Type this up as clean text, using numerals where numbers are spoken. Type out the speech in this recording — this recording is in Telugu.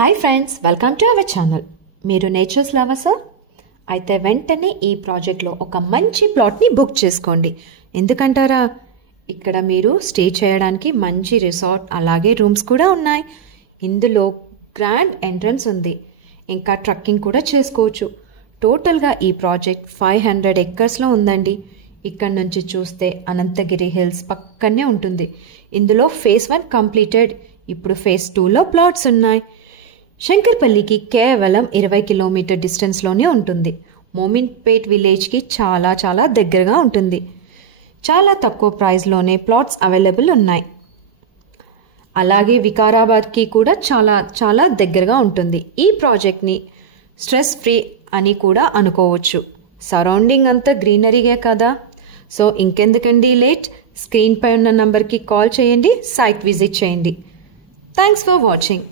Hi friends, welcome to our channel. మీరు నేచర్స్ లవర్సా? అయితే వెంటనే ఈ ప్రాజెక్ట్లో ఒక మంచి ప్లాట్ని బుక్ చేసుకోండి. ఎందుకంటారా, ఇక్కడ మీరు స్టే చేయడానికి మంచి రిసార్ట్ అలాగే రూమ్స్ కూడా ఉన్నాయి. ఇందులో గ్రాండ్ ఎంట్రన్స్ ఉంది, ఇంకా ట్రక్కింగ్ కూడా చేసుకోవచ్చు. టోటల్గా ఈ ప్రాజెక్ట్ 500 ఎకర్స్లో ఉందండి. ఇక్కడ నుంచి చూస్తే అనంతగిరి హిల్స్ పక్కనే ఉంటుంది. ఇందులో ఫేజ్ 1 కంప్లీటెడ్, ఇప్పుడు ఫేజ్ 2లో ప్లాట్స్ ఉన్నాయి. శంకర్పల్లికి కేవలం 20 కిలోమీటర్ డిస్టెన్స్లోనే ఉంటుంది. మోమిన్పేట్ విలేజ్కి చాలా దగ్గరగా ఉంటుంది. చాలా తక్కువ ప్రైస్లోనే ప్లాట్స్ అవైలబుల్ ఉన్నాయి. అలాగే వికారాబాద్కి కూడా చాలా దగ్గరగా ఉంటుంది. ఈ ప్రాజెక్ట్ని స్ట్రెస్ ఫ్రీ అని కూడా అనుకోవచ్చు. సరౌండింగ్ అంతా గ్రీనరీగే కదా. సో ఇంకెందుకండి లేట్, స్క్రీన్పై ఉన్న నంబర్కి కాల్ చేయండి, సైట్ విజిట్ చేయండి. Thanks for watching.